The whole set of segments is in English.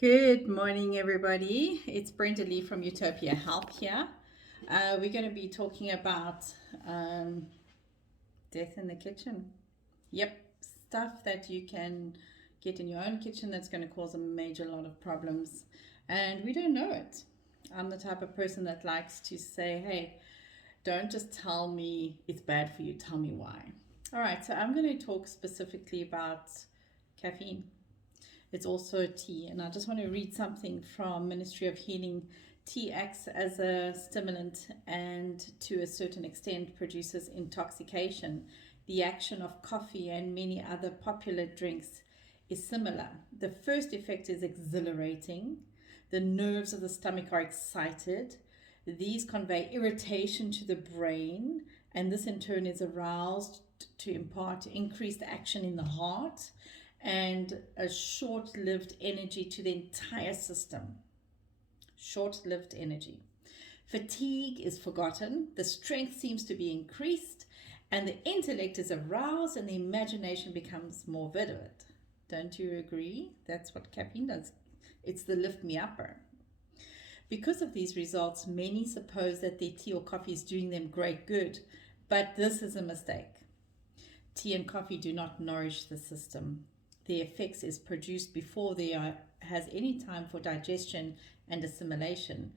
Good morning, everybody. It's Brenda-Lee from Utopia Health here. We're going to be talking about um, death in the kitchen. Yep, stuff that you can get in your own kitchen that's going to cause a major lot of problems, and we don't know it. I'm the type of person that likes to say, hey, don't just tell me it's bad for you, tell me why. All right, so I'm going to talk specifically about caffeine. It's also a tea. And I just want to read something from Ministry of Healing. Tea acts as a stimulant and to a certain extent produces intoxication. The action of coffee and many other popular drinks is similar. The first effect is exhilarating. The nerves of the stomach are excited. These convey irritation to the brain, and this in turn is aroused to impart increased action in the heart and a short-lived energy to the entire system. Short-lived energy. Fatigue is forgotten, the strength seems to be increased, and the intellect is aroused and the imagination becomes more vivid. Don't you agree? That's what caffeine does. It's the lift-me-upper. Because of these results, many suppose that their tea or coffee is doing them great good, but this is a mistake. Tea and coffee do not nourish the system. The effects is produced before there has any time for digestion and assimilation,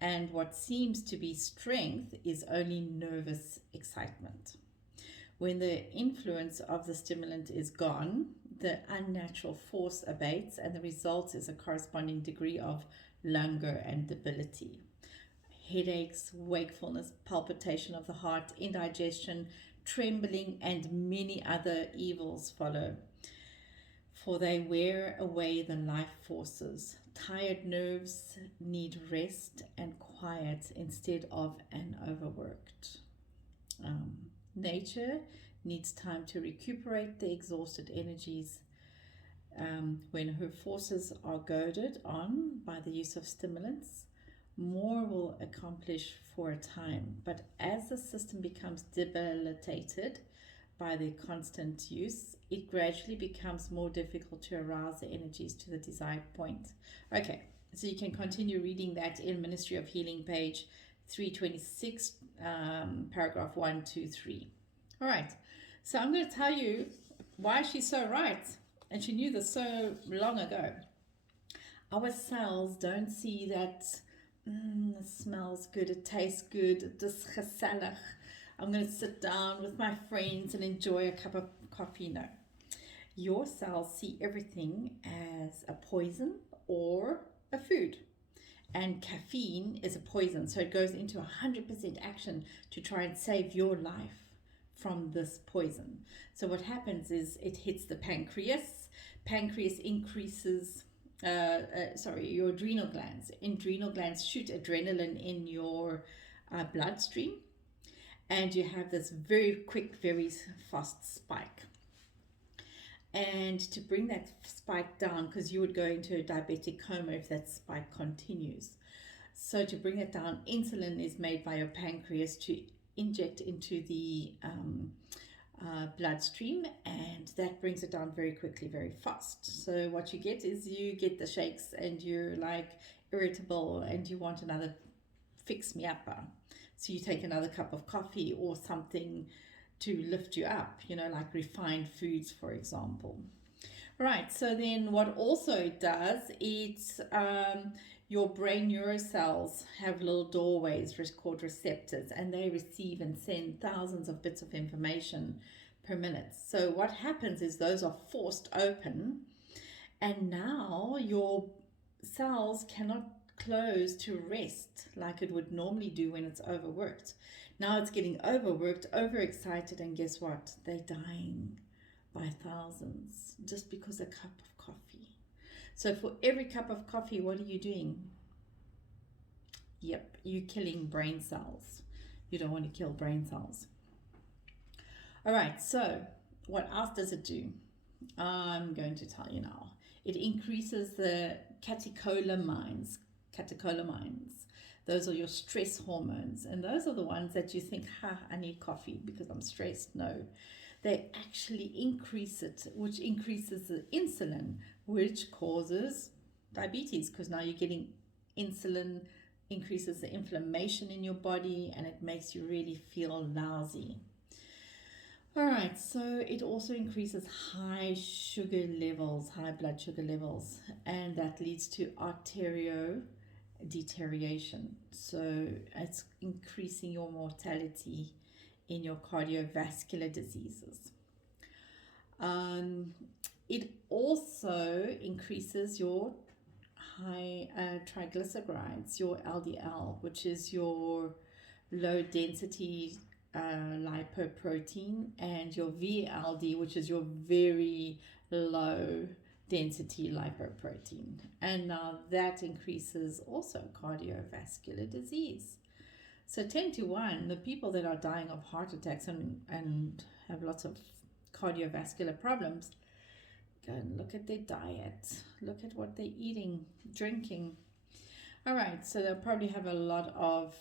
and what seems to be strength is only nervous excitement. When the influence of the stimulant is gone, the unnatural force abates, and the result is a corresponding degree of languor and debility. Headaches, wakefulness, palpitation of the heart, indigestion, trembling, and many other evils follow. For they wear away the life forces. Tired nerves need rest and quiet instead of an overworked. Nature needs time to recuperate the exhausted energies. When her forces are goaded on by the use of stimulants, more will accomplish for a time. But as the system becomes debilitated by the constant use, it gradually becomes more difficult to arouse the energies to the desired point. Okay, so you can continue reading that in Ministry of Healing, page 326, paragraph 1, 2, 3. All right, so I'm going to tell you why she's so right, and she knew this so long ago. Our cells don't see that it smells good, it tastes good, it is gezellig. I'm going to sit down with my friends and enjoy a cup of coffee. No. Your cells see everything as a poison or a food. And caffeine is a poison, so it goes into 100% action to try and save your life from this poison. So what happens is it hits the pancreas. Pancreas increases, your adrenal glands. Adrenal glands shoot adrenaline in your bloodstream. And you have this very quick, very fast spike. And to bring that spike down, because you would go into a diabetic coma if that spike continues. So to bring it down, insulin is made by your pancreas to inject into the bloodstream, and that brings it down very quickly, very fast. So what you get is you get the shakes and you're like irritable and you want another fix-me-upper. So you take another cup of coffee or something to lift you up, like refined foods, for example. Right, so then what also it does, it's your brain neurocells have little doorways called receptors, and they receive and send thousands of bits of information per minute. So what happens is those are forced open, and now your cells cannot close to rest like it would normally do when it's overworked. Now it's getting overworked, overexcited, and guess what? They're dying by thousands just because a cup of coffee. So for every cup of coffee, what are you doing? Yep, you're killing brain cells. You don't want to kill brain cells. All right, so what else does it do? I'm going to tell you now. It increases the catecholamines. Those are your stress hormones, and those are the ones that you think, I need coffee because I'm stressed. No, they actually increase it, which increases the insulin, which causes diabetes, because now you're getting insulin, increases the inflammation in your body, and it makes you really feel lousy. All right, so it also increases high sugar levels, high blood sugar levels, and that leads to arterio deterioration. So it's increasing your mortality in your cardiovascular diseases. It also increases your high triglycerides, your LDL, which is your low density lipoprotein, and your VLD, which is your very low density lipoprotein. And now that increases also cardiovascular disease. So 10 to 1, the people that are dying of heart attacks and have lots of cardiovascular problems, go and look at their diet, look at what they're eating, drinking. All right, so they'll probably have a lot of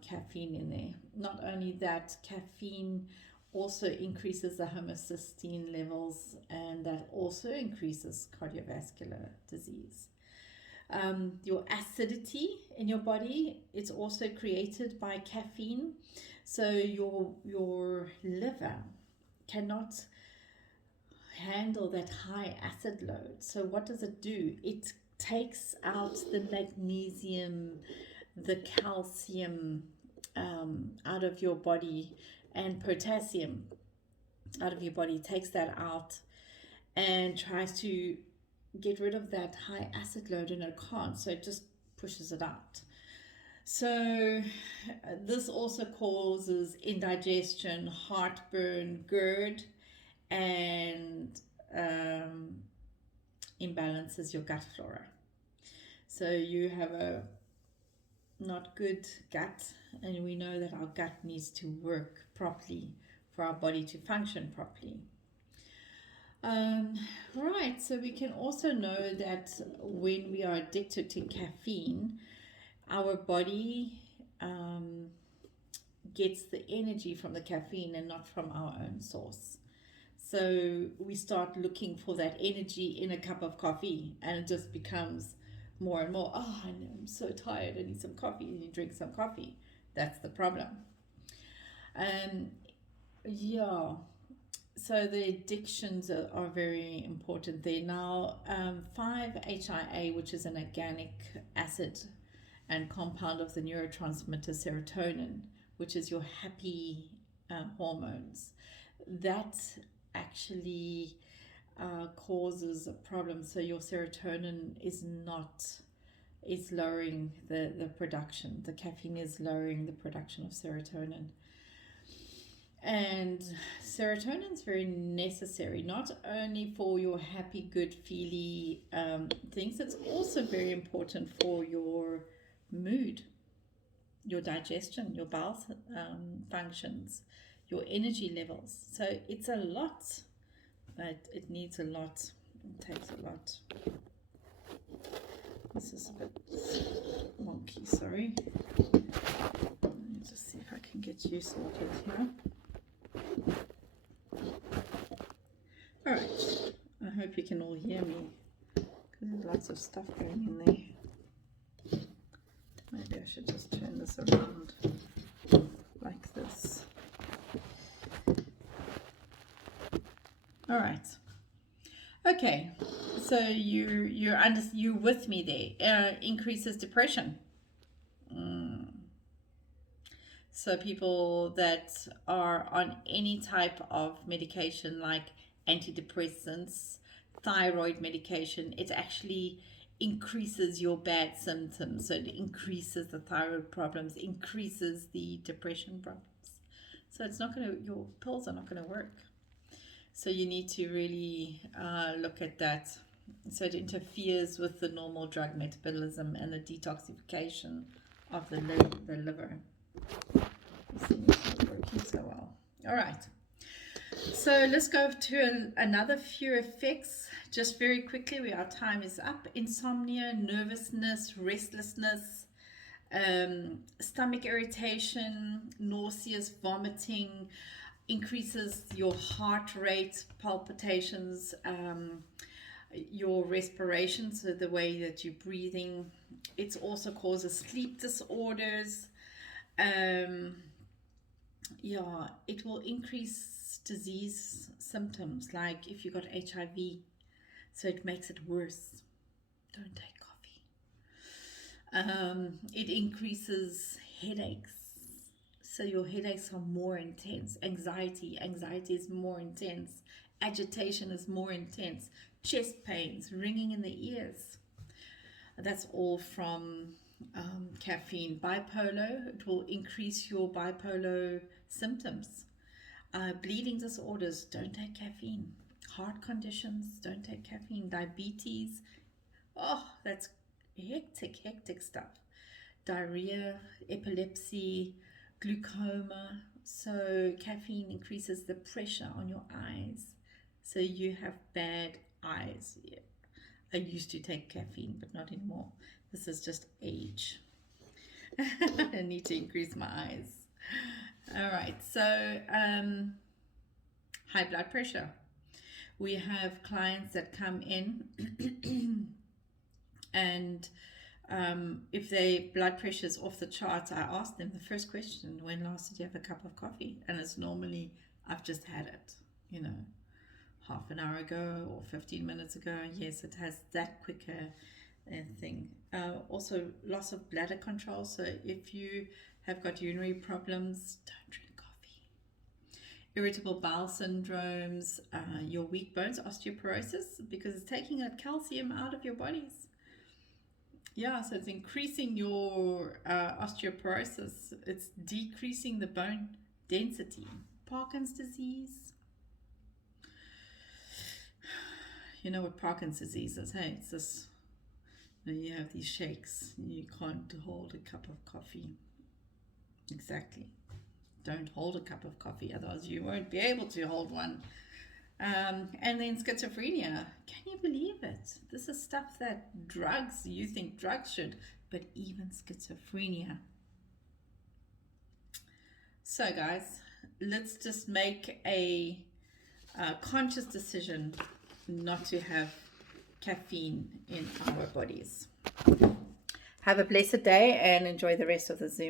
caffeine in there. Not only that, caffeine also increases the homocysteine levels, and that also increases cardiovascular disease. Your acidity in your body, it's also created by caffeine. So your liver cannot handle that high acid load. So what does it do? It takes out the magnesium, the calcium out of your body, and potassium out of your body, takes that out and tries to get rid of that high acid load, and it can't, so it just pushes it out. So this also causes indigestion, heartburn, GERD, and imbalances your gut flora. So you have a not good gut, and we know that our gut needs to work properly for our body to function properly. Right, so we can also know that when we are addicted to caffeine, our body gets the energy from the caffeine and not from our own source. So we start looking for that energy in a cup of coffee, and it just becomes more and more, oh, I'm so tired, I need some coffee, and you drink some coffee. That's the problem. Yeah, so the addictions are very important there. Now, 5-HIA, which is an organic acid and compound of the neurotransmitter serotonin, which is your happy hormones, that actually causes a problem. So your serotonin is lowering the production. The caffeine is lowering the production of serotonin. And serotonin is very necessary, not only for your happy, good, feely things, it's also very important for your mood, your digestion, your bowel functions, your energy levels. So it's a lot, but it needs a lot, it takes a lot. This is a bit wonky, sorry. Let me just see if I can get you sorted here. Alright, I hope you can all hear me, because there's lots of stuff going in there. Maybe I should just turn this around like this. Alright, okay, so you're with me there. Increases depression. So people that are on any type of medication like antidepressants, thyroid medication, it actually increases your bad symptoms. So it increases the thyroid problems, increases the depression problems. So it's not going to, your pills are not going to work. So you need to really look at that. So it interferes with the normal drug metabolism and the detoxification of the liver. This thing is not working so well. All right. So let's go to another few effects just very quickly. Our time is up. Insomnia, nervousness, restlessness, stomach irritation, nauseous, vomiting, increases your heart rate, palpitations, your respiration, so the way that you're breathing. It also causes sleep disorders. Yeah, it will increase disease symptoms, like if you got HIV, so it makes it worse. Don't take coffee. It increases headaches, so your headaches are more intense. Anxiety is more intense. Agitation is more intense. Chest pains, ringing in the ears. That's all from caffeine. Bipolar, it will increase your bipolar symptoms. Bleeding disorders, don't take caffeine. Heart conditions, don't take caffeine. Diabetes, oh, that's hectic stuff. Diarrhea, epilepsy, glaucoma. So caffeine increases the pressure on your eyes, so you have bad eyes. Yeah. I used to take caffeine, but not anymore. This is just age. I need to increase my eyes. All right, so high blood pressure. We have clients that come in and if their blood pressure is off the charts, I ask them the first question, when last did you have a cup of coffee? And it's normally, I've just had it, half an hour ago or 15 minutes ago. Yes, it has that quicker thing. Also, loss of bladder control. So if you have got urinary problems, don't drink coffee. Irritable bowel syndromes, your weak bones, osteoporosis, because it's taking that calcium out of your bodies. Yeah, so it's increasing your osteoporosis. It's decreasing the bone density. Parkinson's disease. You know what Parkinson's disease is, hey? It's this, you have these shakes. You can't hold a cup of coffee. Exactly. Don't hold a cup of coffee, otherwise you won't be able to hold one. And then schizophrenia. Can you believe it? This is stuff that you think drugs should, but even schizophrenia. So guys, let's just make a conscious decision not to have caffeine in our bodies. Have a blessed day and enjoy the rest of the Zoom.